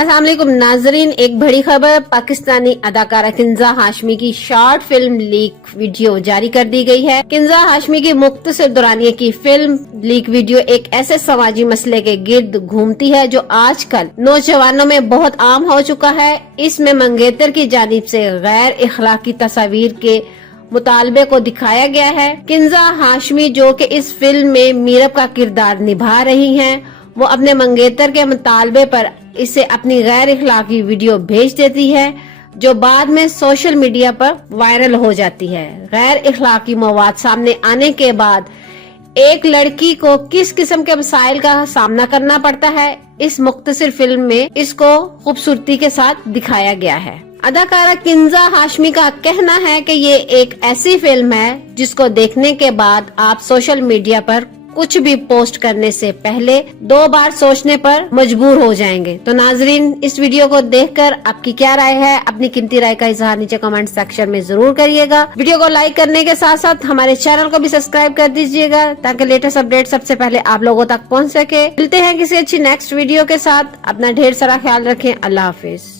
अस्सलाम वालेकुम नाजरीन, एक बड़ी खबर। पाकिस्तानी अदाकारा किंजा हाशमी की शॉर्ट फिल्म लीक वीडियो जारी कर दी गई है। किंजा हाशमी की मुख्तसर दौरानिये की फिल्म लीक वीडियो एक ऐसे समाजी मसले के गिर्द घूमती है जो आजकल नौजवानों में बहुत आम हो चुका है। इसमें मंगेतर की जानिब से गैर इखलाकी तस्वीर के मुतालबे को दिखाया गया है। किंजा हाशमी जो कि इस फिल्म में मीरब का किरदार निभा रही हैं, वो अपने मंगेतर के मुतालबे पर इसे अपनी गैर इखलाकी वीडियो भेज देती है जो बाद में सोशल मीडिया पर वायरल हो जाती है। गैर इखलाकी मवाद सामने आने के बाद एक लड़की को किस किस्म के मसाइल का सामना करना पड़ता है, इस मुख्तसर फिल्म में इसको खूबसूरती के साथ दिखाया गया है। अदाकारा किंजा हाशमी का कहना है कि ये एक ऐसी फिल्म है जिसको देखने के बाद आप सोशल मीडिया पर कुछ भी पोस्ट करने से पहले 2 बार सोचने पर मजबूर हो जाएंगे। तो नाजरीन, इस वीडियो को देखकर आपकी क्या राय है? अपनी कीमती राय का इजहार नीचे कमेंट सेक्शन में जरूर करिएगा। वीडियो को लाइक करने के साथ साथ हमारे चैनल को भी सब्सक्राइब कर दीजिएगा ताकि लेटेस्ट अपडेट सबसे पहले आप लोगों तक पहुंच सके। मिलते हैं किसी अच्छी नेक्स्ट वीडियो के साथ। अपना ढेर सारा ख्याल रखें। अल्लाह हाफिज।